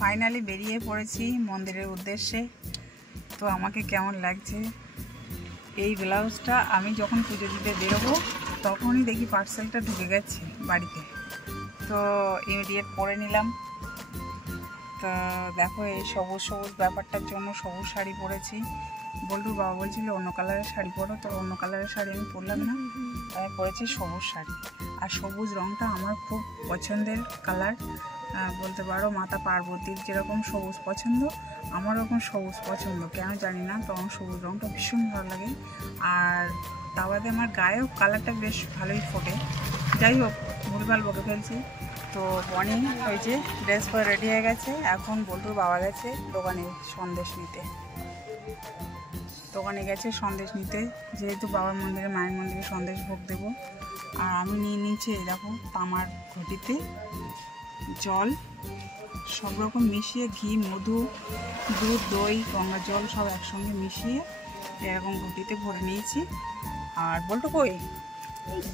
Finally বেরিয়ে পড়েছি মন্দিরের উদ্দেশ্যে। তো আমাকে কেমন লাগছে এই ব্লাউজটা, আমি যখন পুজো দিতে বেরোবো তখনই দেখি পার্সেলটা ঢুকে গেছে বাড়িতে, তো ইমিডিয়েট পরে নিলাম। তো দেখো এই সবুজ সবুজ ব্যাপারটার জন্য সবুজ শাড়ি পরেছি। বল্টুর বাবা বলছিল অন্য কালারের শাড়ি পরো, তো অন্য কালারের শাড়ি আমি পরলাম না, আমি পরেছি সবুজ শাড়ি। আর সবুজ রঙটা আমার খুব পছন্দের কালার বলতে পারো। মাতা পার্বতীর যেরকম সবুজ পছন্দ, আমার ওরকম সবুজ পছন্দ, কেন জানি না, তো আমার সবুজ রঙটা ভীষণ ভালো লাগে। আর তা বাদে আমার গায়েও কালারটা বেশ ভালোই ফোটে। যাই হোক, ভুলভাল বকে ফেলছি। তো বনি হয়েছে ড্রেস পরে রেডি হয়ে গেছে, এখন বল্টুর বাবা গেছে দোকানে সন্দেশ নিতে। দোকানে গেছে সন্দেশ নিতে, যেহেতু বাবার মন্দিরে মায়ের মন্দিরে সন্দেশ ভোগ দেবো। আর আমি নিয়ে নিচ্ছি এই দেখো তামার ঘটিতে জল, সব রকম মিশিয়ে ঘি, মধু, দুধ, দই, গঙ্গা জল সব একসঙ্গে মিশিয়ে এরকম ঘটিতে ভরে নিয়েছি। আর বল্টু কই?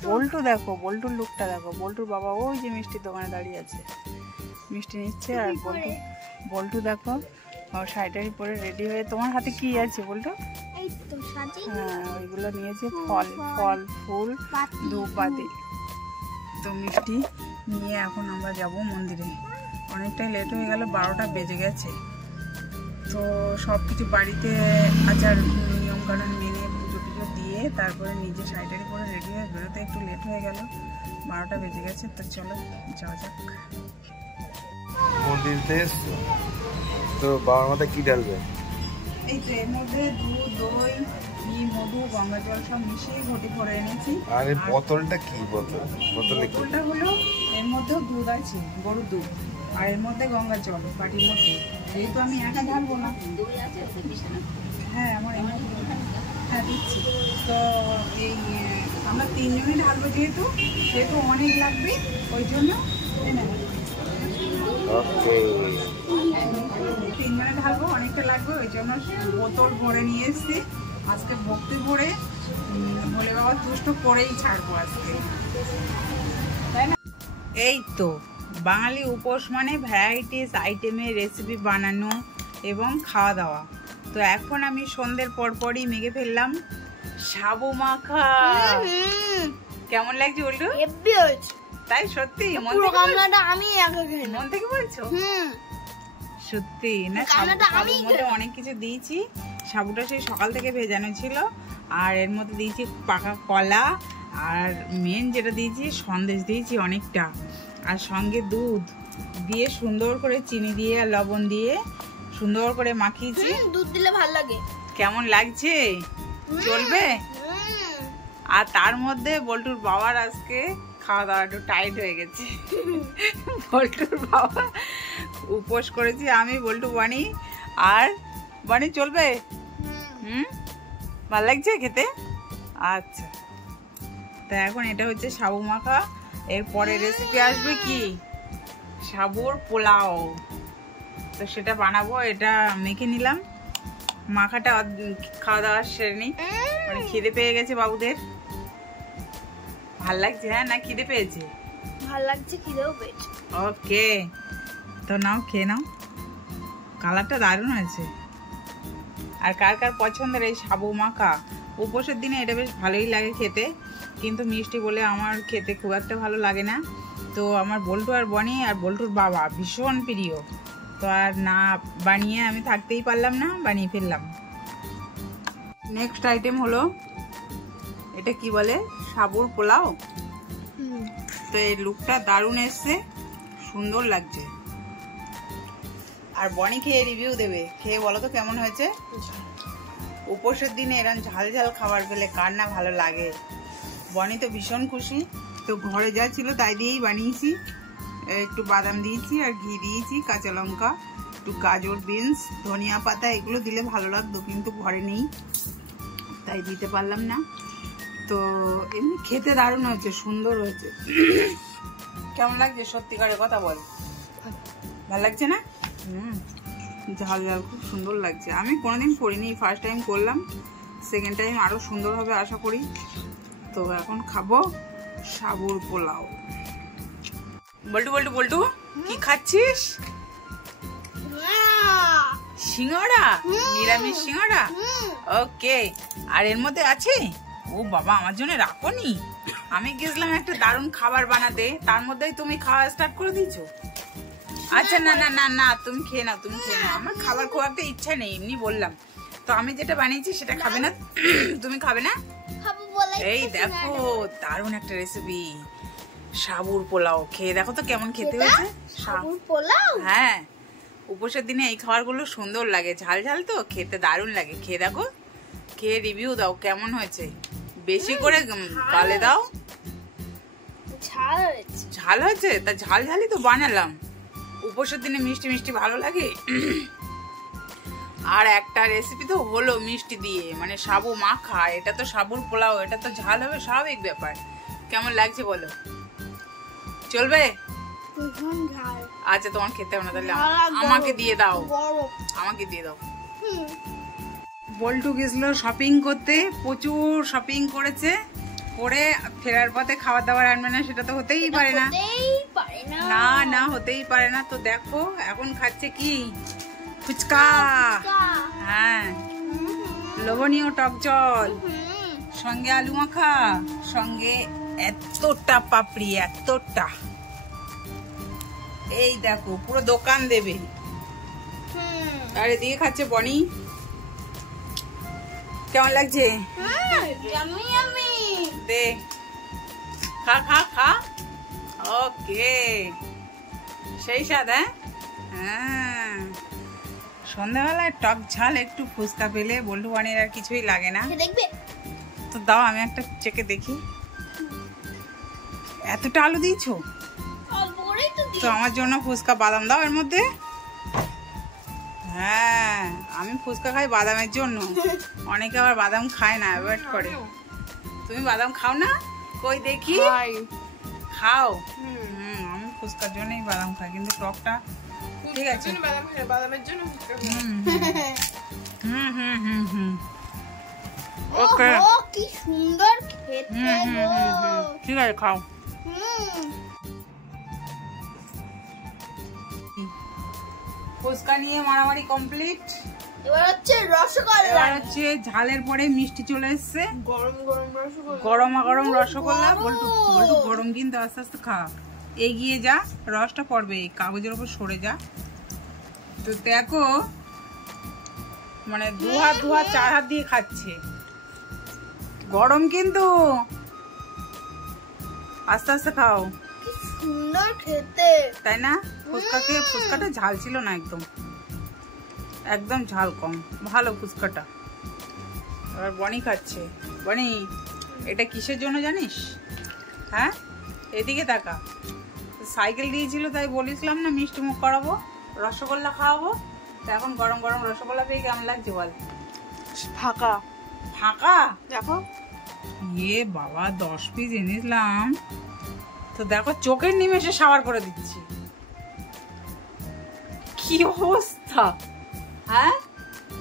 বল্টু দেখো, বল্টুর লুকটা দেখো। বল্টুর বাবা ওই যে মিষ্টির দোকানে দাঁড়িয়ে আছে, মিষ্টি নিচ্ছে। আর বল্টু দেখো শাড়িটারি পরে রেডি হয়ে। তোমার হাতে কি আছে বল্টু? হ্যাঁ, ওইগুলো নিয়েছে, ফল ফল ফুল, ধূপবাতি। তো মিষ্টি নিয়ে এখন আমরা যাব মন্দিরে। অনেকটাই লেট হয়ে গেল, 12টা বেজে গেছে। তো সব কিছু বাড়িতে আচার নিয়মকানুন মেনে পুজো টুজো দিয়ে তারপরে নিজে শাড়িটারি পরে রেডি হয়ে বেরোতে একটু লেট হয়ে গেল, 12টা বেজে গেছে। তো চলো যাওয়া যাক মন্দিরতে। তো বাবার মাথায় কি ঢালবে? এই তো এর মধ্যে দুধ, দই, ঘি, মধু, গঙ্গা জল সব মিশিয়ে ঘটি ভরে এনেছি। আর এই বোতলটা কি বোতল? বোতলটা হলো এর মধ্যেও দুধ আছে, গরুর দুধ, আর এর মধ্যে গঙ্গা জল বাটির মধ্যে। যেহেতু আমি একা ঢালবো না, হ্যাঁ আমার এই মধ্যে হ্যাঁ দিচ্ছি। তো এই আমরা 3 জনই ঢালবো, যেহেতু অনেক লাগবে ওই জন্য 3 জনে ঢালবো, অনেকটা লাগবে ওই জন্য বোতল ভরে নিয়ে এসছি। আজকে ভক্তি ভরে ভোলে বাবা তুষ্ট করেই ছাড়বো আজকে, তাই না? এই তো বাঙালি উপোস মানে ভ্যারাইটিস আইটেমের রেসিপি বানানো এবং খাওয়া দাওয়া। তো এখন আমি সন্ধ্যের পরপরই মেখে ফেললাম সাবু মাখা। কেমন লাগছে বলটু? তাই সত্যি মন থেকে বলছো? সত্যি না, সাবুর মধ্যে অনেক কিছু দিয়েছি। সাবুটা সেই সকাল থেকে ভেজানো ছিল, আর এর মধ্যে দিয়েছি পাকা কলা, আর মেন যেটা দিয়েছি সন্দেশ দিয়েছি অনেকটা, আর সঙ্গে দুধ দিয়ে সুন্দর করে চিনি দিয়ে আর লবণ দিয়ে সুন্দর করে মাখিয়েছি। দুধ দিলে ভালো লাগে। কেমন লাগছে? চলবে? আর তার মধ্যে বল্টুর বাবার আজকে খাওয়া দাওয়া একটু টাইট হয়ে গেছে। বল্টুর বাবা উপোস করেছি আমি, বল্টু, বানি। আর বানি চলবে? ভালো লাগছে খেতে? আচ্ছা, তা এখন এটা হচ্ছে সাবু মাখা। এরপরে রেসিপি আসবে কি? সাবুর পোলাও। তো সেটা বানাবো। এটা মেখে নিলাম, মাখাটা খাওয়া দাওয়া সেরে নি, মানে খিদে পেয়ে গেছে বাবুদের। ভাল লাগছে? হ্যাঁ না খিদে পেয়েছে? ভাল লাগছে, খিদেও পেয়েছে। ওকে, তো নাও খেয়ে নাও, কালারটা দারুণ হয়েছে। আর কার কার পছন্দের এই সাবু মাখা? উপোসের দিনে এটা বেশ ভালোই লাগে খেতে, কিন্তু মিষ্টি বলে আমার খেতে খুব একটা ভালো লাগে না। তো আমার বল্টু আর বনি আর বল্টুর বাবা ভীষণ প্রিয়। তো আর না বানিয়ে আমি থাকতেই পারলাম না, বানিয়ে ফেললাম। নেক্সট আইটেম হলো, এটা কি বলে, সাবুর পোলাও। তো এই লুকটা দারুণ এসছে, সুন্দর লাগছে। আর বনি খেয়ে রিভিউ দেবে, খেয়ে বলো তো কেমন হয়েছে। উপোসের দিনে এরকম ঝাল ঝাল খাবার পেলে কার না ভালো লাগে। বনি তো ভীষণ খুশি। তো ঘরে যা ছিল তাই দিয়েই বানিয়েছি। একটু বাদাম দিয়েছি আর ঘি দিয়েছি, কাঁচা লঙ্কা, একটু গাজর, বিনস, ধনিয়া পাতা, এগুলো দিলে ভালো লাগতো, কিন্তু ঘরে নেই তাই দিতে পারলাম না। তো এমনি খেতে দারুণ হয়েছে, সুন্দর হয়েছে। কেমন লাগছে সত্যিকারের কথা বল? ভালো লাগছে না? ঝাল ঝাল খুব সুন্দর লাগছে। আমি কোনোদিন করিনি, ফার্স্ট টাইম করলাম, সেকেন্ড টাইম আরো সুন্দর হবে আশা করি। তো এখন খাবো সাবুর পোলাও। বল্টু বল্টু বল্টু কি খাচ্ছিস? সিঙ্গাড়া, নিরামিষ সিঙ্গাড়া। ওকে, আর এর মধ্যে আছে, ও বাবা আমার জন্য রাখোনি। আমি গেছিলাম একটা দারুণ খাবার বানাতে, তার মধ্যেই তুমি খাওয়া স্টার্ট করে দিয়েছো। আচ্ছা না না না না, তুমি খেয়ে নাও, তুমি খেয়ে নাও। আমার খাবার খুব একটা ইচ্ছা নেই, এমনি বললাম। তো আমি যেটা বানিয়েছি সেটা খাবে না, তুমি খাবে না? এই দেখো দারুণ একটা রেসিপি, সাবুর পোলাও। খেয়ে দেখো তো কেমন খেতে হয়েছে। সাবুর পোলাও? হ্যাঁ, উপোসের দিনে এই খাবারগুলো সুন্দর লাগে, ঝাল ঝাল তো খেতে দারুণ লাগে। খেয়ে দেখো, খেয়ে রিভিউ দাও কেমন হয়েছে। বেশি করে গালে দাও। ঝাল হয়েছে? তা ঝাল ঝালই তো বানালাম। উপোসের দিনে মিষ্টি মিষ্টি ভালো লাগে। আর একটা রেসিপি তো হলো মিষ্টি দিয়ে, মানে সাবু মাখা। এটা তো সাবুর পোলাও, এটা তো ঝাল হবে, স্বাভাবিক ব্যাপার। কেমন লাগছে বলো? চলবে? আচ্ছা তোমার খেতে হবে না, তাহলে আমাকে দিয়ে দাও, আমাকে দিয়ে দাও। বল্টু গেছিল শপিং করতে, প্রচুর শপিং করেছে, করে ফেরার পথে খাবার দাবার আনবে না, সেটা তো হতেই পারে না। না না, হতেই পারে না। তো দেখো এখন খাচ্ছে কি, ফুচকা। হ্যাঁ, লবণীয় টক জল, সঙ্গে আলু মাখা, সঙ্গে এতটা পাপড়ি, এতটা। এই দেখো পুরো দোকান দেবে। আর এদিকে খাচ্ছে বনি। কেমন লাগছে? দে, খা খা খা। ওকে, সেই স্বাদ। হ্যাঁ, সন্ধ্যাবেলায় টক ঝাল একটু ফুচকা পেলে বল্টু বানির আর কিছুই লাগে না। তো দাও আমি একটা চেকে দেখি। এতটা আলু দিয়েছো তো আমার জন্য ফুচকা বাদাম দাও এর মধ্যে। হ্যাঁ, আমি ফুচকা খাই বাদামের জন্য, অনেকে আবার বাদাম খায় না, অ্যাভয়েড করে। তুমি বাদাম খাও না? কই দেখি। খাও? আমি ফুচকার জন্যই বাদাম খাই, কিন্তু টকটা ঠিক আছে। ওকে, কি সুন্দর খেতে। ঠিক আছে, খাও। ফুচকা নিয়ে মারামারি কমপ্লিট। এবার হচ্ছে রসগোল্লা। এবার হচ্ছে ঝালের পরে মিষ্টি চলে এসছে, গরম গরম রসগোল্লা, গরমা গরম রসগোল্লা। বল্টু বল্টু গরম কিন্তু আস্তে আস্তে খা, এগিয়ে যা, রসটা পড়বে, কাগজের উপর সরে যা। তো দেখো মানে দু হাত 4 হাত দিয়ে খাচ্ছে, গরম কিন্তু, আস্তে আস্তে খাও। কি সুন্দর খেতে, তাই না? ফুচকাটা ঝাল ছিল না, একদম একদম ঝাল কম, ভালো ফুচকাটা। এবার বনি খাচ্ছে। বনি, এটা কিসের জন্য জানিস? হ্যাঁ, এদিকে তাকা। সাইকেল দিয়েছিল তাই বলেছিলাম না মিষ্টি মুখ করাবো, রসগোল্লা খাওয়াবো। তো এখন গরম গরম রসগোল্লা পেয়ে কেমন লাগছে বল? ফাঁকা ফাঁকা দেখো। ইয়ে বাবা, 10 পিস এনেছিলাম, তো দেখো চোখের নিমেষে সাবার করে দিচ্ছি। কি অবস্থা! হ্যাঁ,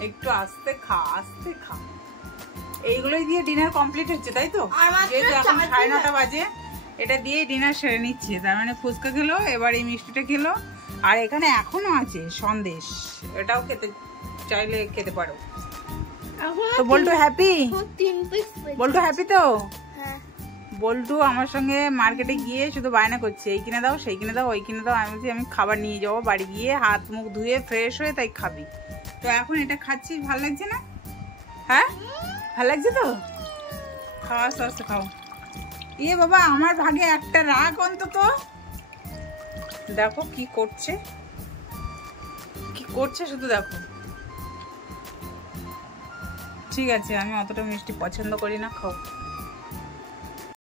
একটু আস্তে খা, আস্তে খা। এইগুলোই দিয়ে ডিনার কমপ্লিট হচ্ছে, তাই তো? যেহেতু এখন 9:30 বাজে, এটা দিয়ে ডিনার সেরে নিচ্ছে। তার মানে ফুচকা খেলো, এবার এই মিষ্টিটা খেলো, আর এখানে এখনো আছে সন্দেশ, এটাও খেতে চাইলে খেতে পারো। তো বল্টু হ্যাপি? বল্টু হ্যাপি তো? বল্টু আমার সঙ্গে মার্কেটে গিয়ে শুধু বায়না করছে, এই কিনে দাও, সেই কিনে দাও, ওই কিনে দাও। আমি বলছি আমি খাবার নিয়ে যাবো, বাড়ি গিয়ে হাত মুখ ধুয়ে ফ্রেশ হয়ে তাই খাবি। তো এখন এটা খাচ্ছিস, ভালো লাগছে না? হ্যাঁ, ভালো লাগছে তো? খাওয়া, আস্তে আস্তে খাও। ইয়ে বাবা, আমার ভাগে একটা রাগ অন্তত। দেখো কি করছে, কি করছে শুধু দেখো। ঠিক আছে, আমি অতটা মিষ্টি পছন্দ করি না, খাও।